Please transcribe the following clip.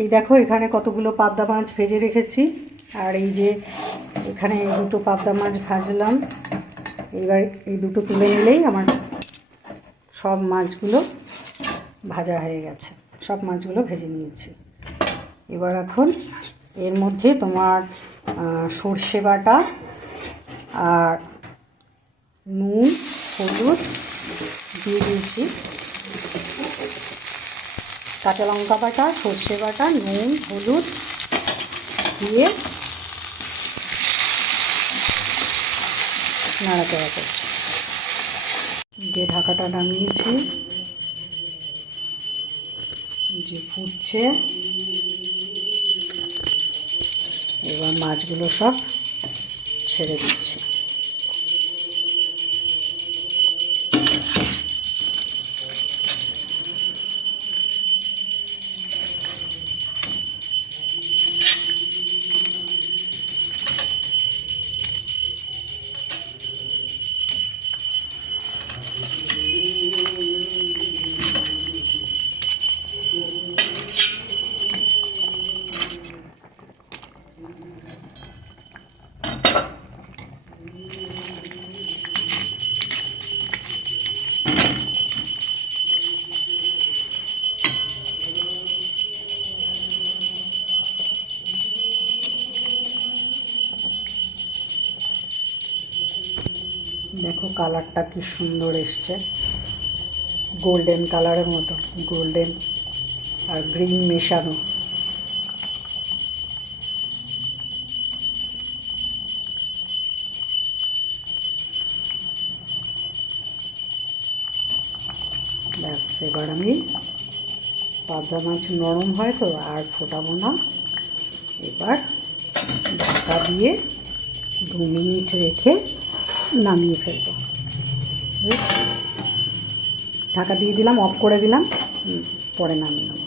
এই দেখো এখানে কতগুলো পাবদা মাছ ভেজে রেখেছি, আর এই যে এখানে এই দুটো পাবদা মাছ ভাজলাম। এবার এই দুটো তুলে নিলেই আমার সব মাছগুলো ভাজা হয়ে গেছে, সব মাছগুলো ভেজে নিয়েছি। এবার এখন এর মধ্যে তোমার সর্ষে বাটা আর নুন হলুদ দিয়ে দিয়েছি। কাঁচা লঙ্কা বাটা, সর্ষে বাটা, নুন হলুদ দিয়ে নাড়াচাড়া করছি। যে ঢাকাটা নামিয়েছি, যে ফুটছে, এবার মাছগুলো সব ছেড়ে দিচ্ছি। দেখো কালারটা কি সুন্দর এসছে, গোল্ডেন কালারের মতো, গোল্ডেন আর গ্রিন মেশানো। ব্যাস, এবার আমি পাবদা মাছ নরম হয় তো আর ফোটাবো না, এবার ঢাকা দিয়ে 2 মিনিট রেখে নামিয়ে ফেলবো। ঢাকা দিয়ে দিলাম, অফ করে দিলাম, পরে নামিয়ে নেবো।